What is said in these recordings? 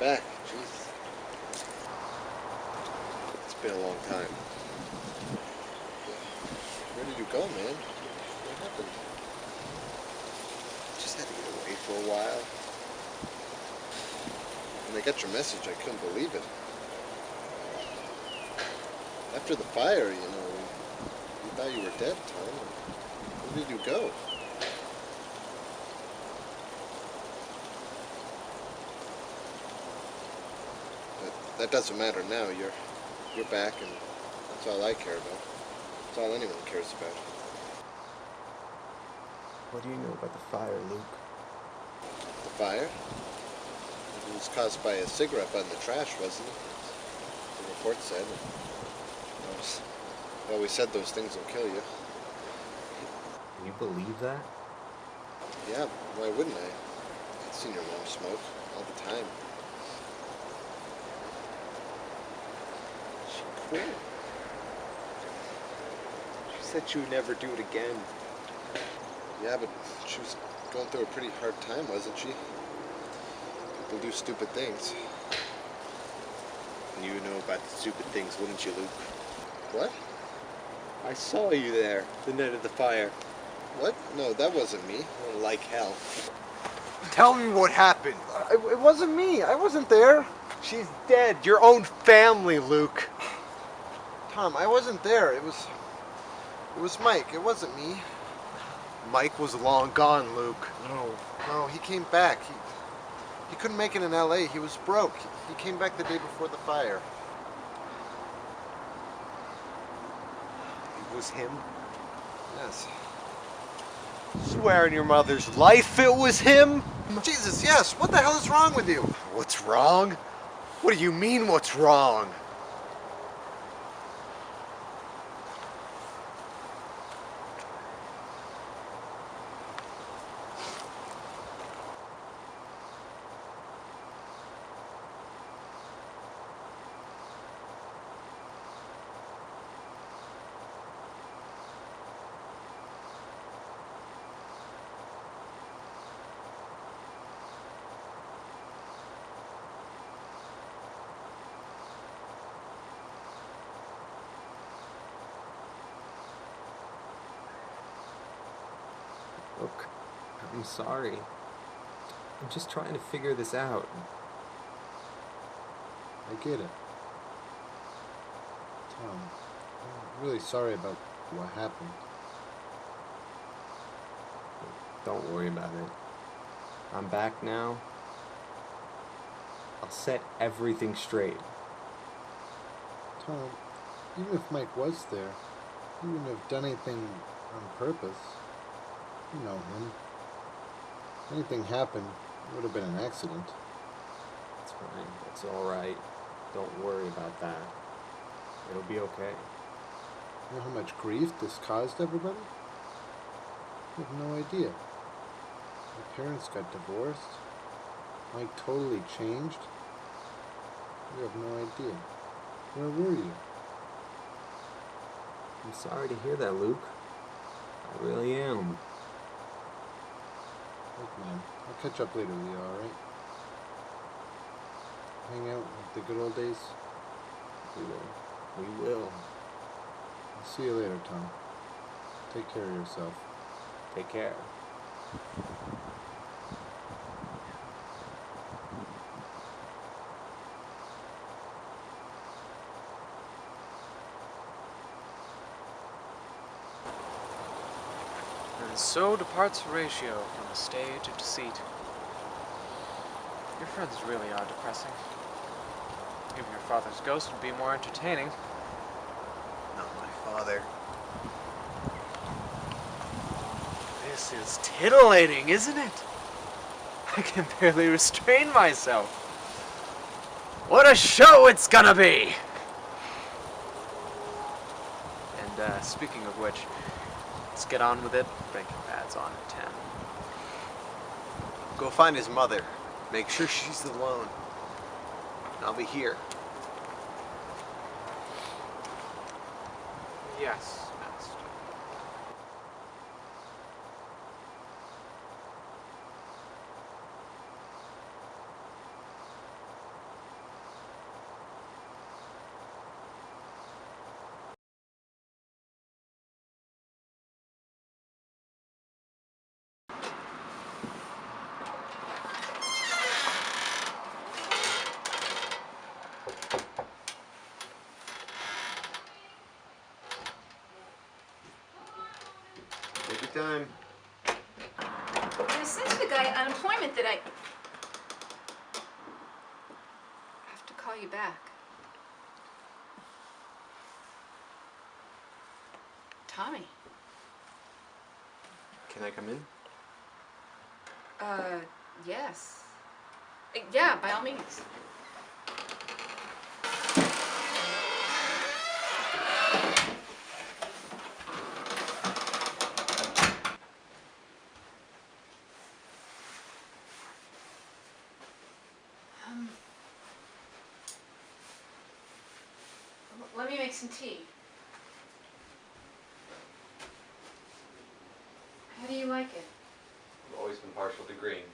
back. Jesus. It's been a long time. Where did you go, man? What happened? Just had to get away for a while. When I got your message, I couldn't believe it. After the fire, we thought you were dead, Tom. Where did you go? But that doesn't matter now. You're back, and that's all I care about. That's all anyone cares about. What do you know about the fire, Luke? The fire? It was caused by a cigarette butt in the trash, wasn't it? The report said. They always said those things will kill you. Can you believe that? Yeah, why wouldn't I? I've seen your mom smoke all the time. She quit. She said she would never do it again. Yeah, but she was going through a pretty hard time, wasn't she? People do stupid things. And you know about the stupid things, wouldn't you, Luke? What? I saw you there, the night of the fire. What? No, that wasn't me. Like hell. Tell me what happened. It wasn't me. I wasn't there. She's dead. Your own family, Luke. Tom, I wasn't there. It was Mike. It wasn't me. Mike was long gone, Luke. No, he came back. He couldn't make it in L.A. He was broke. He came back the day before the fire. It was him? Yes. Swear on your mother's life it was him? Jesus, yes. What the hell is wrong with you? What's wrong? What do you mean, what's wrong? Look, I'm sorry. I'm just trying to figure this out. I get it. Tom, I'm really sorry about what happened. Don't worry about it. I'm back now. I'll set everything straight. Tom, even if Mike was there, he wouldn't have done anything on purpose. You know him. If anything happened, it would have been an accident. It's fine. It's alright. Don't worry about that. It'll be okay. You know how much grief this caused everybody? You have no idea. My parents got divorced. Mike totally changed. You have no idea. Where were you? I'm sorry to hear that, Luke. I really am. Look, man, I'll catch up later with you, alright? Hang out like the good old days? We will. We will. I'll see you later, Tom. Take care of yourself. Take care. And so departs Horatio from the stage of deceit. Your friends really are depressing. Even your father's ghost would be more entertaining. Not my father. This is titillating, isn't it? I can barely restrain myself. What a show it's gonna be! And speaking of which, let's get on with it. Breaking Bad's on at 10. Go find his mother. Make sure she's alone. I'll be here. Yes, master. Take time. I sent the guy unemployment that I have to call you back. Tommy. Can I come in? Yes. Yeah, by all means. Let me make some tea. How do you like it? I've always been partial to green.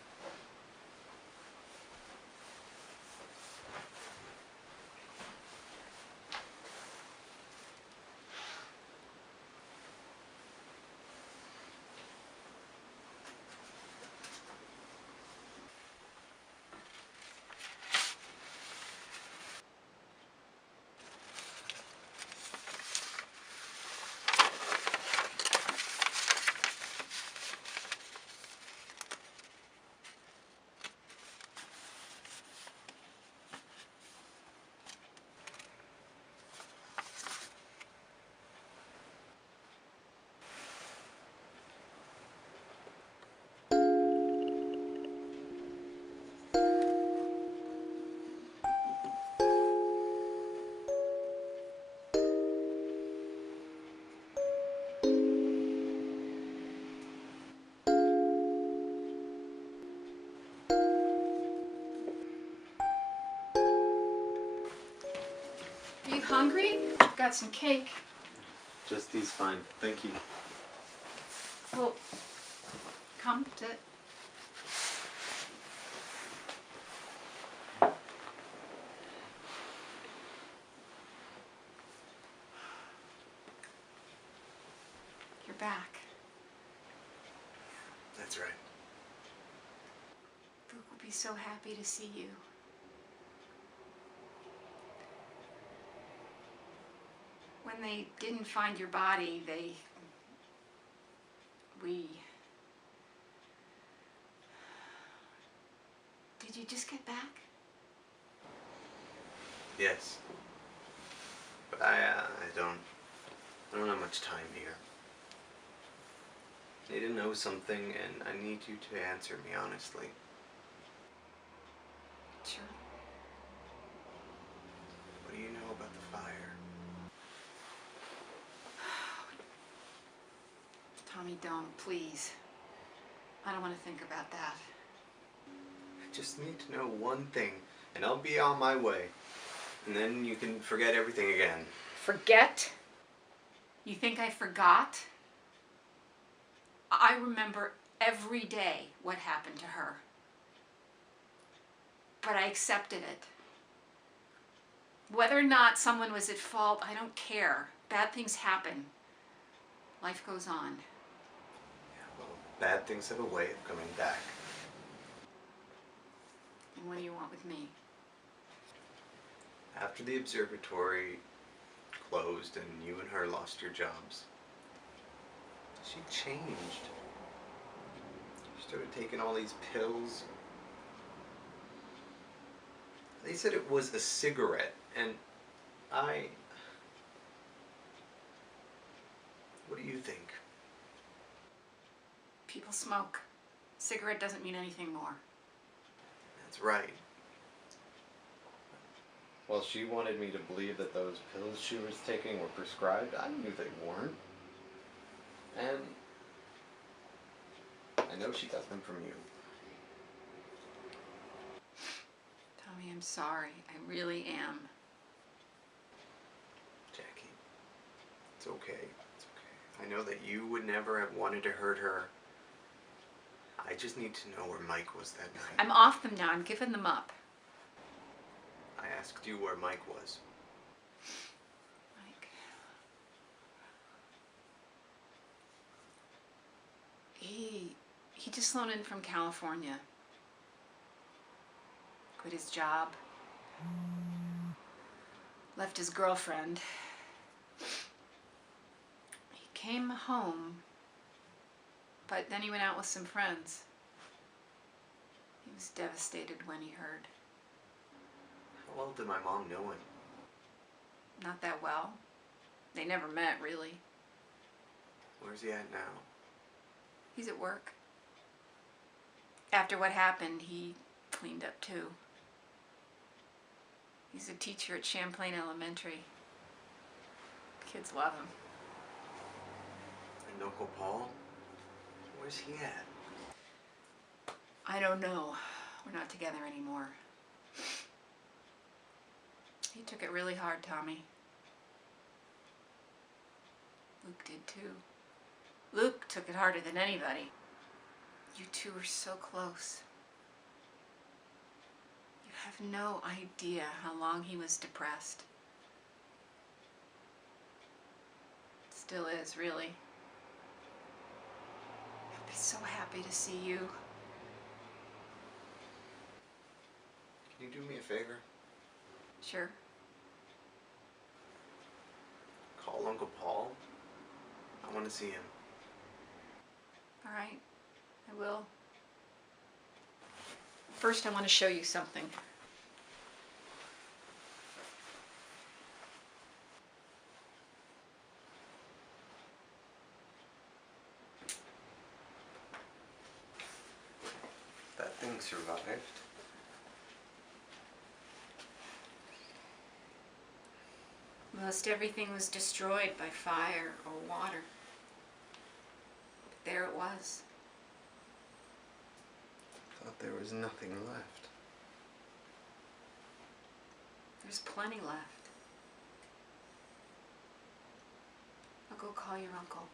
Are you hungry? I've got some cake. Just tea's fine. Thank you. Well, come to... You're back. That's right. Luke will be so happy to see you. When they didn't find your body, we... Did you just get back? Yes. But I don't have much time here. I need to know something, and I need you to answer me honestly. Sure. What do you know about the fire? Tommy, don't, please. I don't want to think about that. I just need to know one thing, and I'll be on my way. And then you can forget everything again. Forget? You think I forgot? I remember every day what happened to her. But I accepted it. Whether or not someone was at fault, I don't care. Bad things happen. Life goes on. Yeah, well, bad things have a way of coming back. And what do you want with me? After the observatory closed and you and her lost your jobs, she changed. She started taking all these pills. They said it was a cigarette, and what do you think? People smoke. Cigarette doesn't mean anything more. That's right. Well, she wanted me to believe that those pills she was taking were prescribed. I knew they weren't. And I know she got them from you. Tommy, I'm sorry. I really am. Jackie, it's okay. It's okay. I know that you would never have wanted to hurt her. I just need to know where Mike was that night. I'm off them now. I'm giving them up. I asked you where Mike was. Mike. He just flown in from California. Quit his job. Left his girlfriend. He came home But then he went out with some friends. He was devastated when he heard. How well did my mom know him? Not that well. They never met, really. Where's he at now? He's at work. After what happened, he cleaned up too. He's a teacher at Champlain Elementary. Kids love him. And Uncle Paul? Where's he at? I don't know. We're not together anymore. He took it really hard, Tommy. Luke did too. Luke took it harder than anybody. You two were so close. You have no idea how long he was depressed. Still is, really. I'd be so happy to see you. Can you do me a favor? Sure. Call Uncle Paul. I want to see him. All right, I will. First, I want to show you something. That thing survived. Most everything was destroyed by fire or water. But there it was. Thought there was nothing left. There's plenty left. I'll go call your uncle.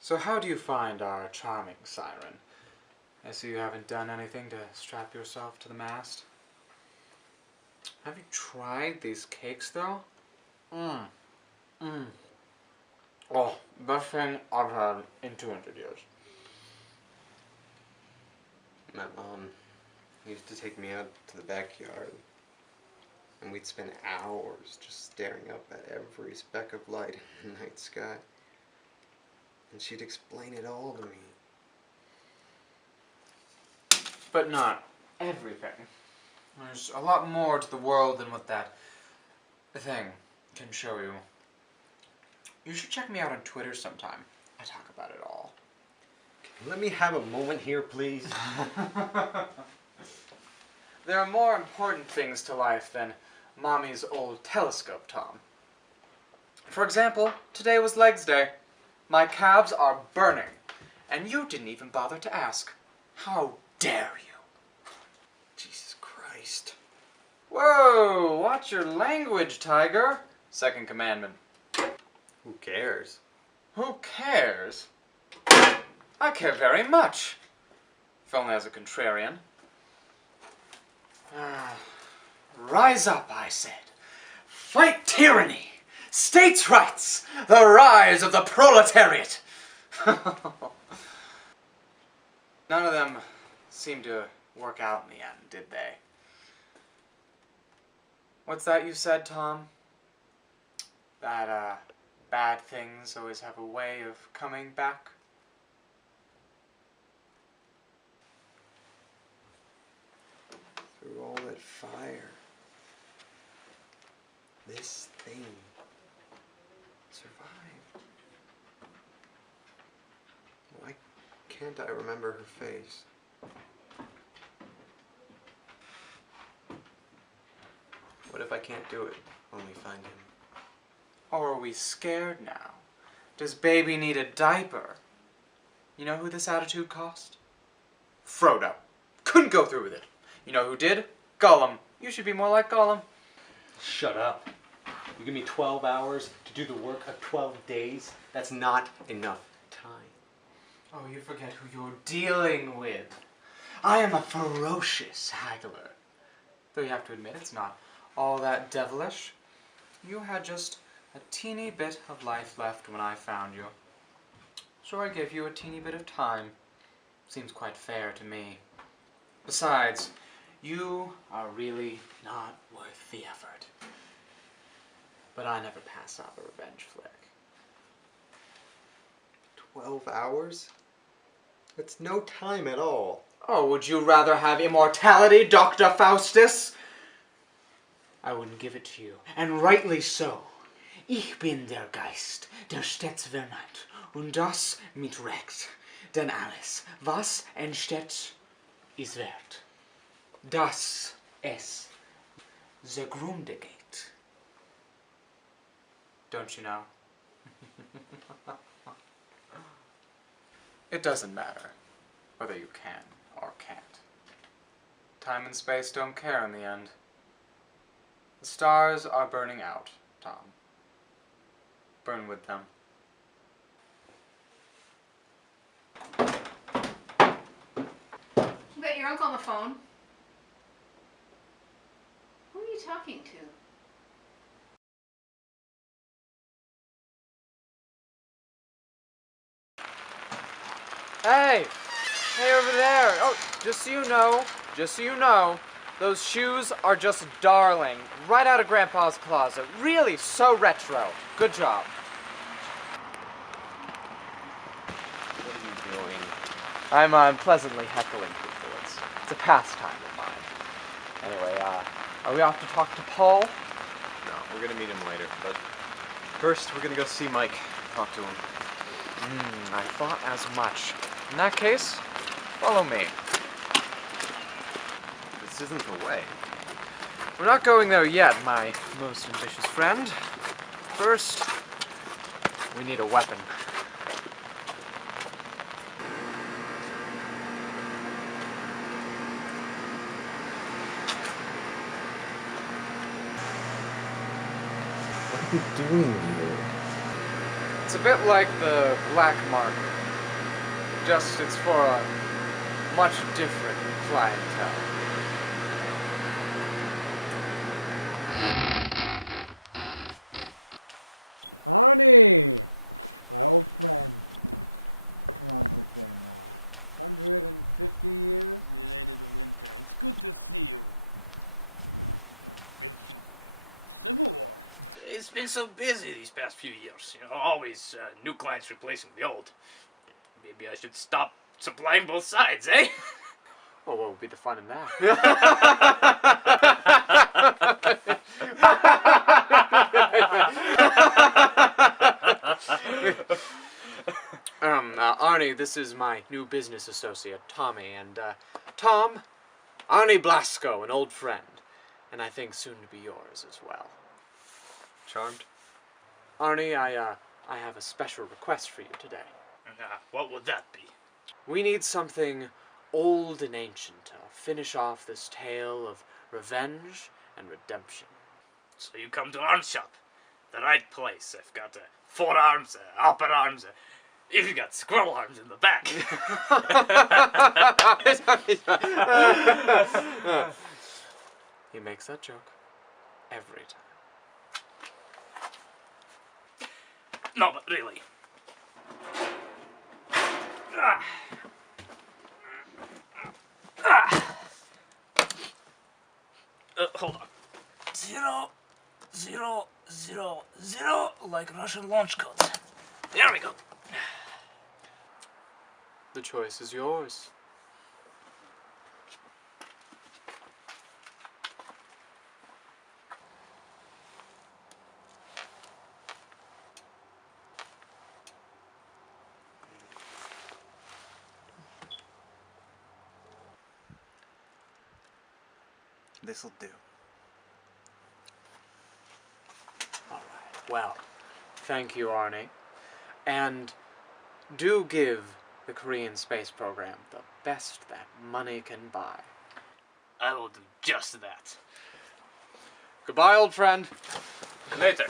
So how do you find our charming siren? I see you haven't done anything to strap yourself to the mast. Have you tried these cakes, though? Oh, best thing I've had in 200 years. My mom used to take me out to the backyard, and we'd spend hours just staring up at every speck of light in the night sky. And she'd explain it all to me. But not everything. There's a lot more to the world than what that thing can show you. You should check me out on Twitter sometime. I talk about it all. Let me have a moment here, please. There are more important things to life than Mommy's old telescope, Tom. For example, today was Legs Day. My calves are burning, and you didn't even bother to ask. How dare you? Jesus Christ. Whoa, watch your language, Tiger. Second commandment. Who cares? Who cares? I care very much. If only as a contrarian. Rise up, I said. Fight tyranny. States' rights. The rise of the proletariat. None of them seemed to work out in the end, did they? What's that you said, Tom? That, bad things always have a way of coming back? Through all that fire, this thing survived. Why can't I remember her face? What if I can't do it when we find him? Or are we scared now? Does baby need a diaper? You know who this attitude cost? Frodo. Couldn't go through with it. You know who did? Gollum. You should be more like Gollum. Shut up. You give me 12 hours to do the work of 12 days? That's not enough time. Oh, you forget who you're dealing with. I am a ferocious haggler. Though you have to admit it's not all that devilish. You had just a teeny bit of life left when I found you. So I gave you a teeny bit of time. Seems quite fair to me. Besides, You are really not worth the effort. But I never pass up a revenge flick. 12 hours? That's no time at all. Oh, would you rather have immortality, Dr. Faustus? I wouldn't give it to you, and rightly so. Ich bin der Geist, der stets verneint, und das mit Recht. Denn alles, was entsteht, ist wert. Das es zugrunde geht. Don't you know? It doesn't matter whether you can or can't. Time and space don't care in the end. The stars are burning out, Tom. Burn with them. You got your uncle on the phone. Who are you talking to? Hey! Hey, over there! Oh, just so you know, those shoes are just darling. Right out of Grandpa's closet. Really so retro. Good job. What are you doing? I'm pleasantly heckling people. It's a pastime of mine. Anyway, are we off to talk to Paul? No, we're gonna meet him later, but first we're gonna go see Mike. Talk to him. I thought as much. In that case, follow me. This isn't the way. We're not going there yet, my most ambitious friend. First, we need a weapon. What are you doing here? It's a bit like the black market. Just it's for a much different clientele. Arnie! My old friend. How long has it been? 150 years? Related to winter. It's good to see you. Been since Civil War. It's been so busy these past few years. Always new clients replacing the old. Maybe I should stop supplying both sides, eh? Well, what would be the fun in that? Arnie, this is my new business associate, Tommy, and, Tom, Arnie Blasco, an old friend, and I think soon to be yours as well. Charmed? Arnie, I have a special request for you today. What would that be? We need something old and ancient to finish off this tale of revenge and redemption. So you come to arms shop. The right place. I've got forearms, upper arms, if you got squirrel arms in the back. He makes that joke every time. No, but really. Hold on. 0, 0, 0, 0, like Russian launch codes. There we go. The choice is yours. This'll do. All right. Well, thank you, Arnie. And do give the Korean space program the best that money can buy. I will do just that. Goodbye, old friend. Later.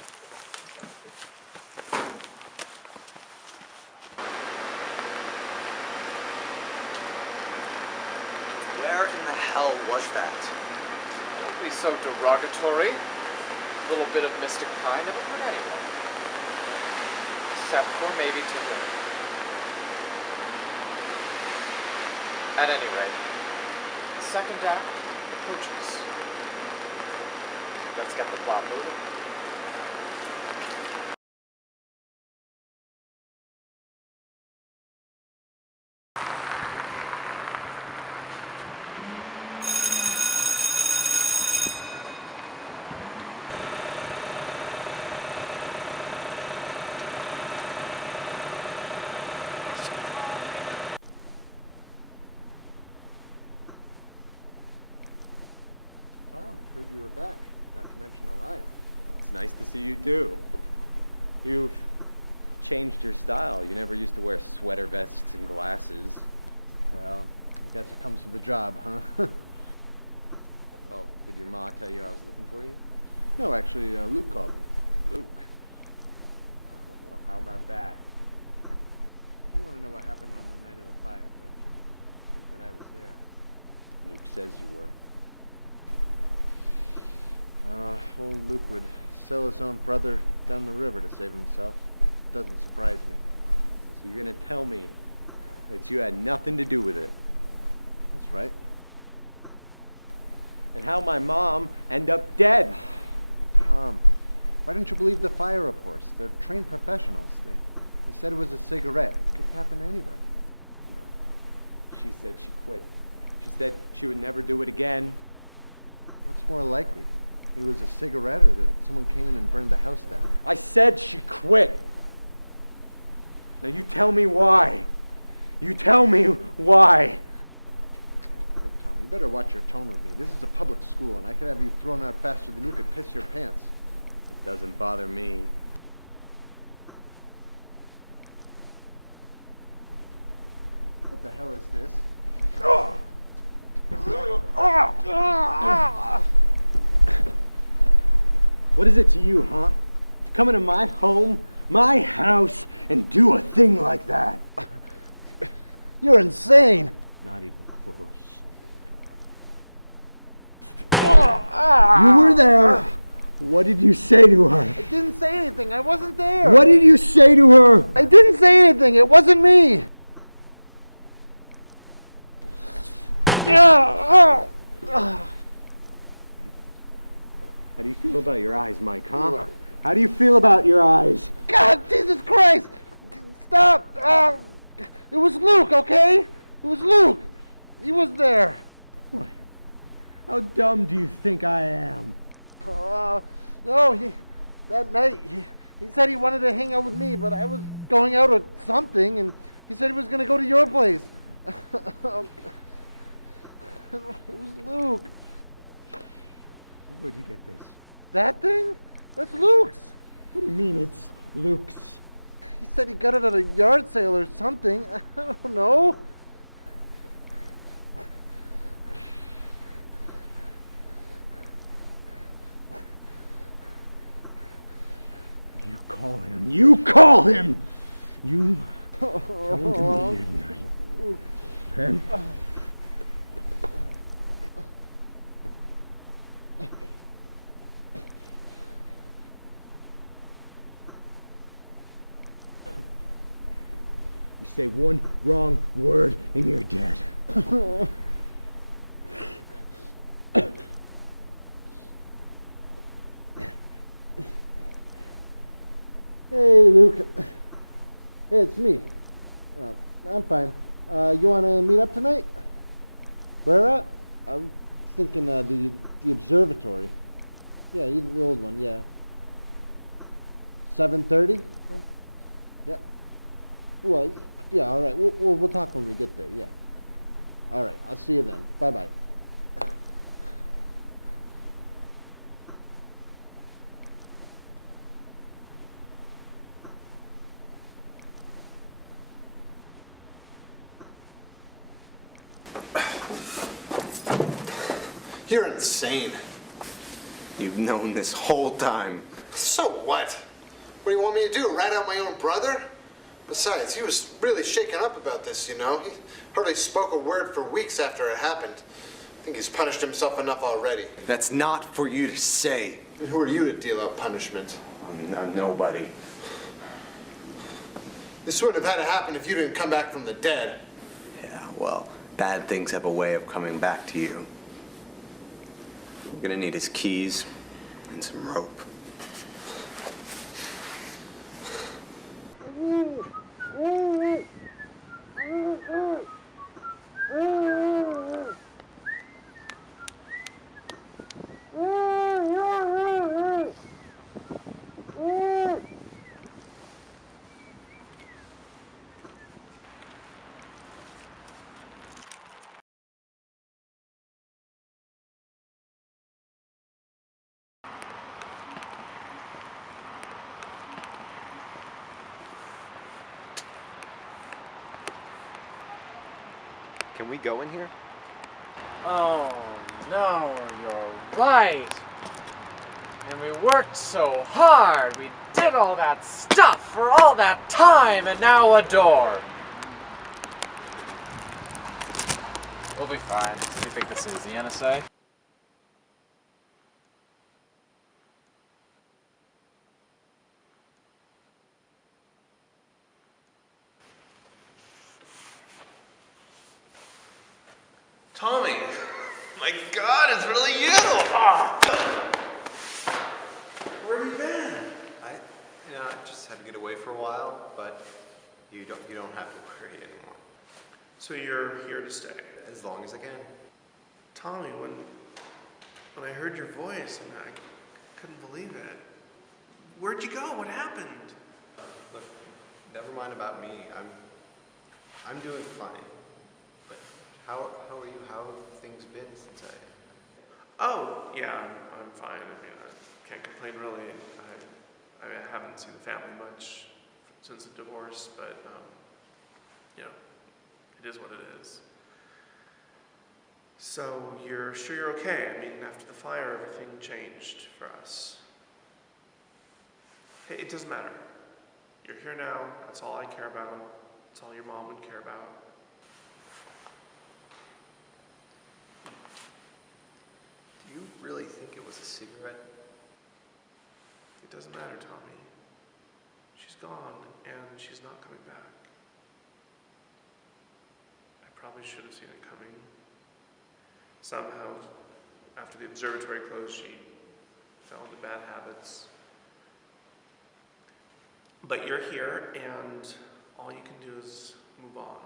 Where in the hell was that? Don't be so derogatory. A little bit of mystic pie never hurt anyone. Except for maybe Tinder. At any rate, the second act approaches. Let's get the plot moving. Tom, heard you were back. Not to mention alive. It's nice to see you too. You've changed your style. You never used to wear sweater vests and glasses. Well, I guess it comes with the job, huh? Oh, did your ma tell you I was looking for you? No, actually, Luke called me. Luke. Well, how about that? You want to know what happened on the night of the fire, don't you? Think that I was there. Luke says you were. Old Luke would sell his own brother down the river to save himself. Doesn't surprise me. So you're gonna tell me that you had nothing to do with it? That's right. And how my mom ended up dead? Tom, why didn't you believe the fire reports? They're trained professionals. They said it was a cigarette. Could happen to anybody. No. She said she quit. She said she would never do it again. What's more likely? That it was a cigarette or that someone came in and burned the house down? I said she quit. Now you tell me why. You tell me why. Look, Tom, you better watch your tone with me. This is a public school, and I could have you thrown out faster than you could piss your pants. It doesn't bother me. What the hell is this? What is it to you, huh? To come into my home, my house, and do a thing like that? You're insane! Not even close. You were there. What did you say to her? I didn't say anything. I wasn't there. What did you say to her? I didn't say anything. It wasn't me. How do you feel about your eyes, Mike, huh? How do you feel about your eyes? God, Jesus Christ! Stop! It was Luke, okay? It was Luke. He was there. What? How dumb do you think I am? No, that night, he said he wanted to hang out with me, but I was going out or something, and he said he was going to go to your place. It was Luke. Where'd you get this? That thing? That's Luke's. What do you mean it's Luke's? He said he got it at a yard sale or something. I don't know. You call him. You call him! You tell him to meet you tonight. Okay? You say one wrong word and you're dead. Hey, Luke. Hey, it's me. I'm fine. You want to meet up tonight? Where at? I'm thinking the observatory. Yeah, the old one. Yeah. 7:30. Yeah. Well, yeah. All right. We'll talk when we get there. Yeah. All right. I'll see you then. Bye bye. You're insane. You've known this whole time. So what? What do you want me to do? Rat out my own brother? Besides, he was really shaken up about this, you know? He hardly spoke a word for weeks after it happened. I think he's punished himself enough already. That's not for you to say. And who are you to deal out punishment? I'm nobody. This wouldn't have had to happen if you didn't come back from the dead. Yeah, well, bad things have a way of coming back to you. I'm gonna need his keys and some rope. Can we go in here? Oh, no, you're right. And we worked so hard. We did all that stuff for all that time, and now a door. We'll be fine. Do you think this is the NSA? Tommy! My God, it's really you! Ah! Where have you been? I just had to get away for a while, but you don't have to worry anymore. So you're here to stay? As long as I can. Tommy, when I heard your voice, I couldn't believe it. Where'd you go? What happened? Look, never mind about me. I'm doing fine. But how are you? How have things been since Oh, yeah, I'm fine. I mean, I can't complain really. I haven't seen the family much since the divorce, but, you know, it is what it is. So, you're sure you're okay? I mean, after the fire, everything changed for us. Hey, it doesn't matter. You're here now. That's all I care about. That's all your mom would care about. Do you really think it was a cigarette? It doesn't matter, Tommy. She's gone, and she's not coming back. I probably should have seen it coming. Somehow, after the observatory closed, she fell into bad habits. But you're here, and all you can do is move on.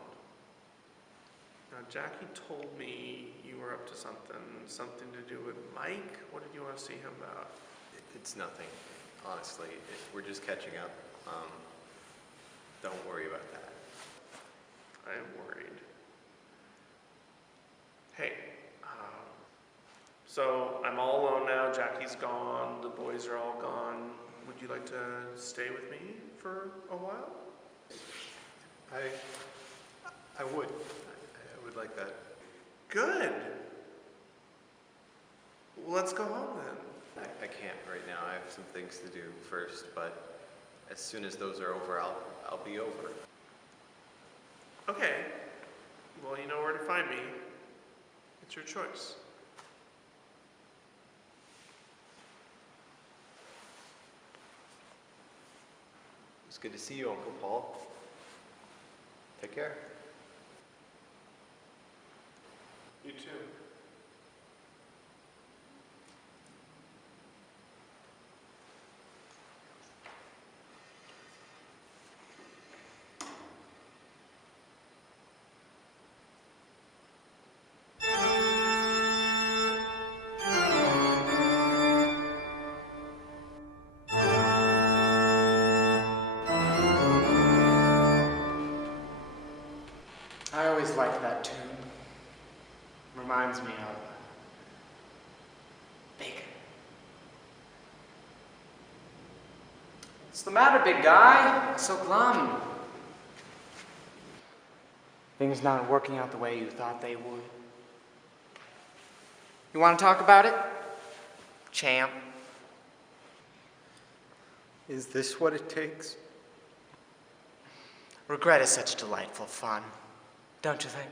Now, Jackie told me you were up to something to do with Mike. What did you want to see him about? It's nothing, honestly. We're just catching up. Don't worry about that. I am worried. Hey, so I'm all alone now. Jackie's gone. The boys are all gone. Would you like to stay with me for a while? I would. I would like that. Good. Well, let's go home then. I can't right now. I have some things to do first, but as soon as those are over, I'll be over. Okay. Well, you know where to find me. It's your choice. It's good to see you, Uncle Paul. Take care. You too. I always liked that tune. Reminds me of bacon. What's the matter, big guy? So glum. Things not working out the way you thought they would. You want to talk about it? Champ. Is this what it takes? Regret is such delightful fun, don't you think?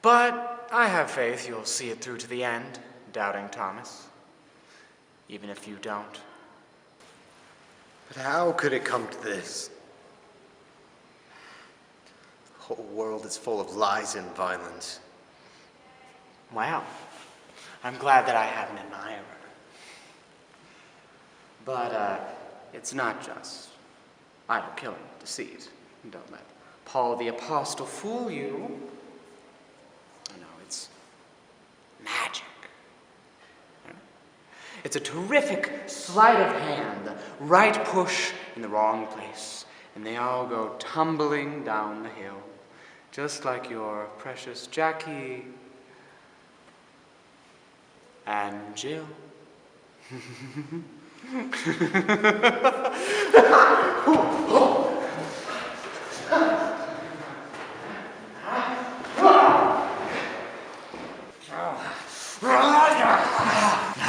But I have faith you'll see it through to the end, doubting Thomas. Even if you don't. But how could it come to this? The whole world is full of lies and violence. Wow. I'm glad that I have an admirer. But, it's not just idle killing, deceit. Don't let Paul the Apostle fool you. No, it's magic. It's a terrific sleight of hand, the right push in the wrong place, and they all go tumbling down the hill, just like your precious Jackie and Jill.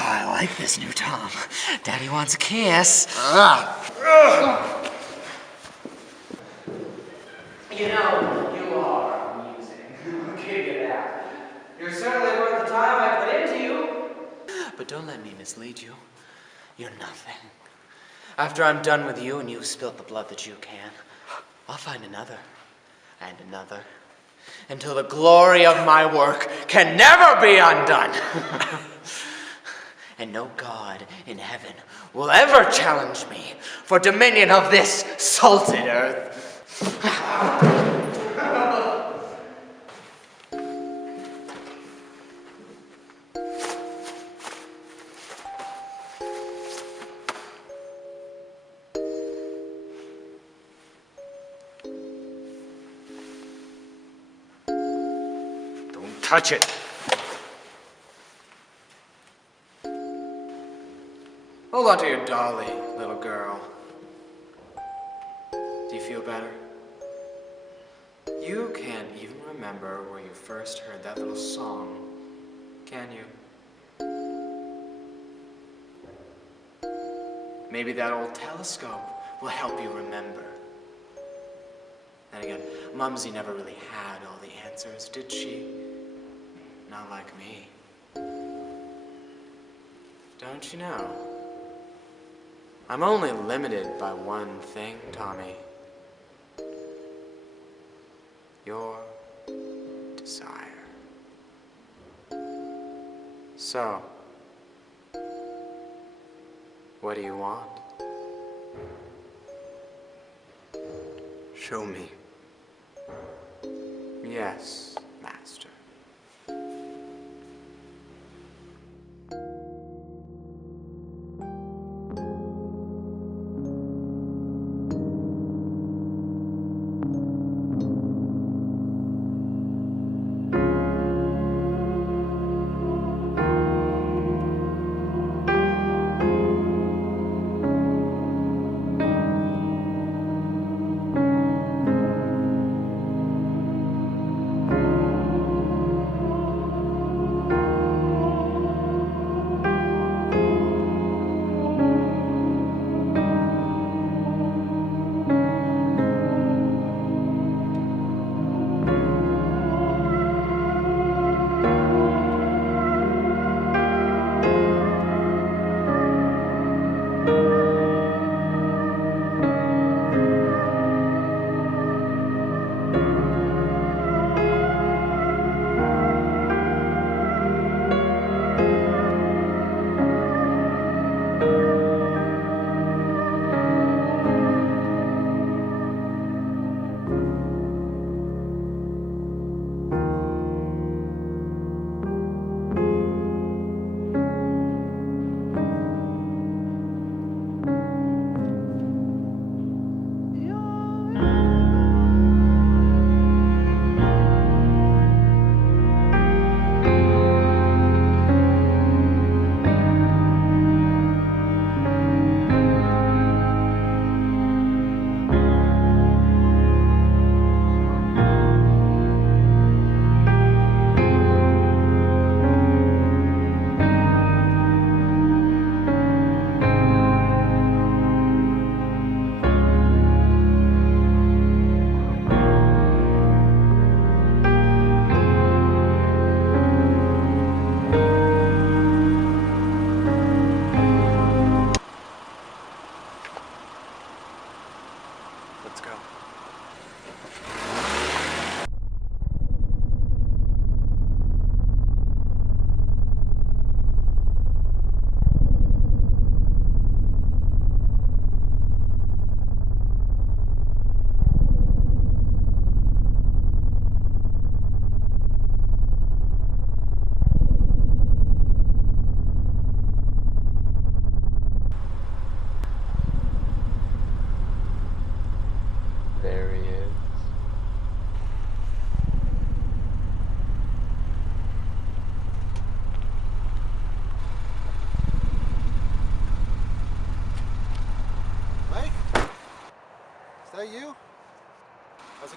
I like this new Tom. Daddy wants a kiss. You know, you are amusing. I'll give you that. You're certainly worth the time I put into you. But don't let me mislead you. You're nothing. After I'm done with you and you've spilt the blood that you can, I'll find another and another until the glory of my work can never be undone. And no God in heaven will ever challenge me for dominion of this salted earth. Don't touch it. Hold on to your dolly, little girl. Do you feel better? You can't even remember where you first heard that little song, can you? Maybe that old telescope will help you remember. And again, Mumsy never really had all the answers, did she? Not like me. Don't you know? I'm only limited by one thing, Tommy. Your desire. So, what do you want? Show me. Yes, Master.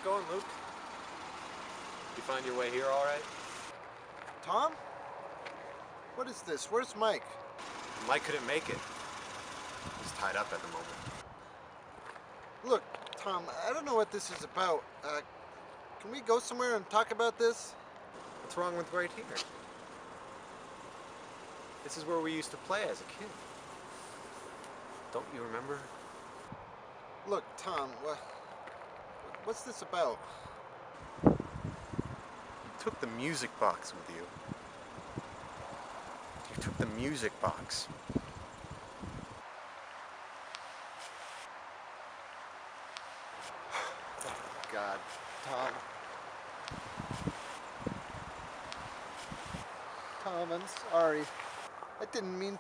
going, Luke? You find your way here all right? Tom? What is this? Where's Mike? Mike couldn't make it. He's tied up at the moment. Look, Tom, I don't know what this is about. Can we go somewhere and talk about this? What's wrong with right here? This is where we used to play as a kid. Don't you remember? Look, Tom, what's this about? You took the music box with you. You took the music box. God, Tom. Tom, I'm sorry. I didn't mean.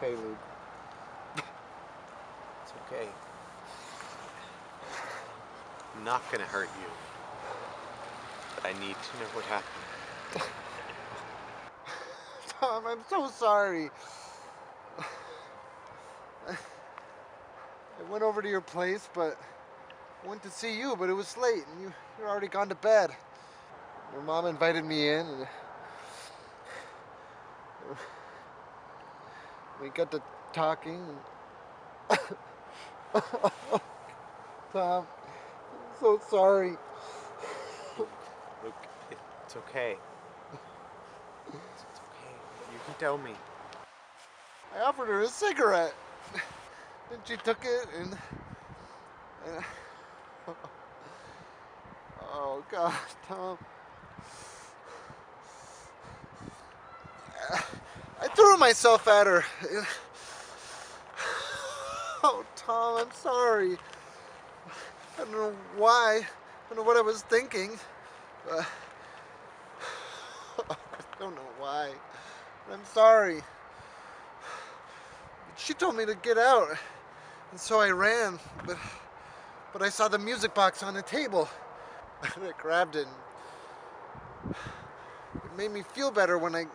Hey, Luke. It's okay. I'm not gonna hurt you. But I need to know what happened. Tom, I'm so sorry. I went over to your place, but I went to see you, but it was late, and you're already gone to bed. Your mom invited me in, and we got to talking. And Tom, I'm so sorry. Luke, it's okay. It's okay. You can tell me. I offered her a cigarette, and she took it, and oh God, Tom. I threw myself at her. Oh, Tom, I'm sorry. I don't know why. I don't know what I was thinking. I don't know why. I'm sorry. She told me to get out, and so I ran, but I saw the music box on the table, and I grabbed it. It made me feel better when I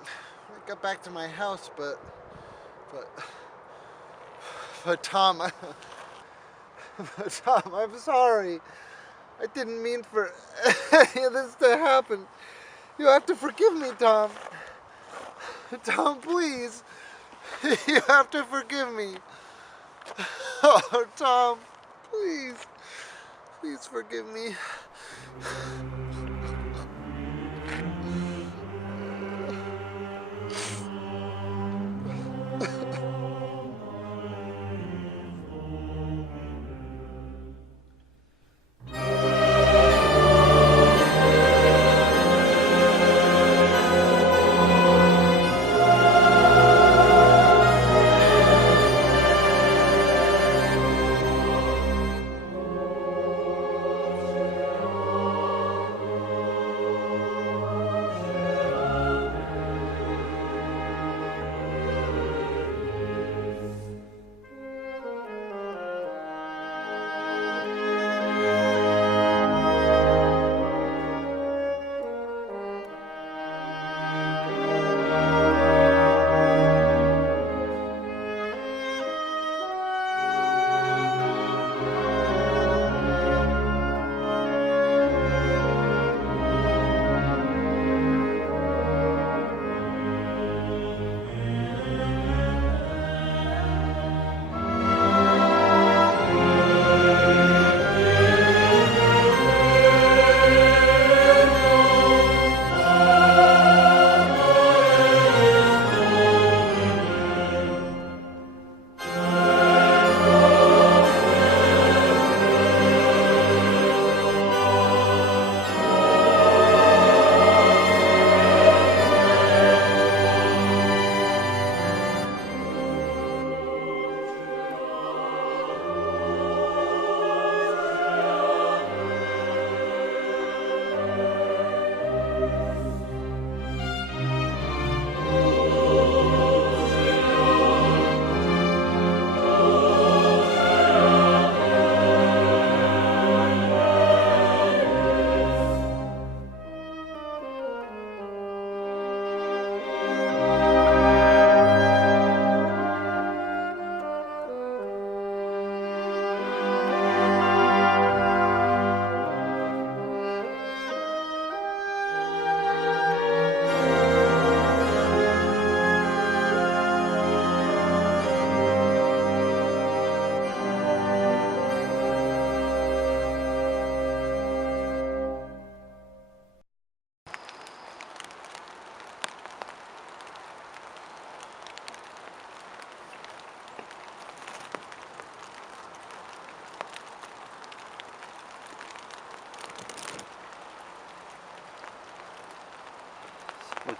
got back to my house, but Tom, Tom, I'm sorry. I didn't mean for any of this to happen. You have to forgive me, Tom. Tom, please. You have to forgive me. Oh, Tom, please. Please forgive me.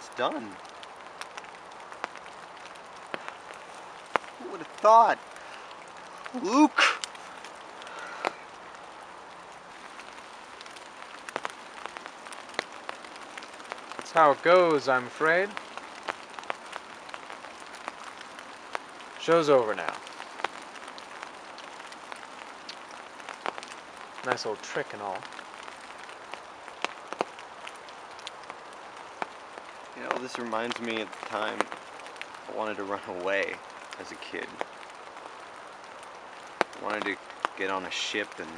It's done. Who would have thought? Luke! That's how it goes, I'm afraid. Show's over now. Nice old trick and all. You know, this reminds me of the time I wanted to run away as a kid. I wanted to get on a ship and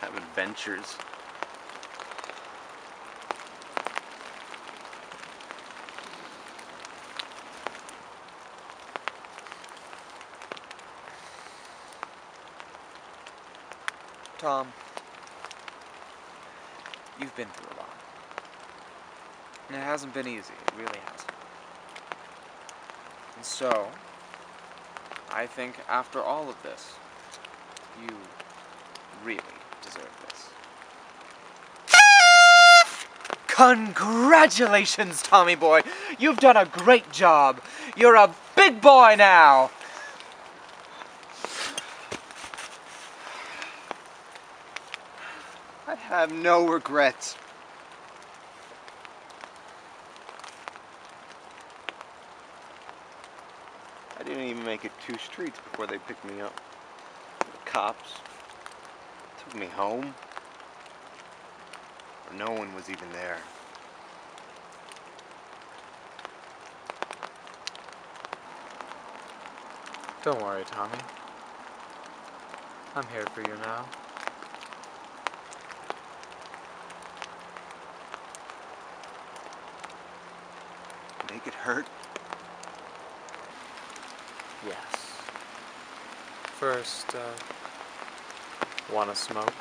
have adventures. Tom, you've been through a lot. And it hasn't been easy, it really hasn't. And so, I think after all of this, you really deserve this. Congratulations, Tommy boy! You've done a great job! You're a big boy now! I have no regrets. I didn't even make it 2 streets before they picked me up. The cops took me home. No one was even there. Don't worry, Tommy. I'm here for you now. Make it hurt. Yes. First, wanna smoke?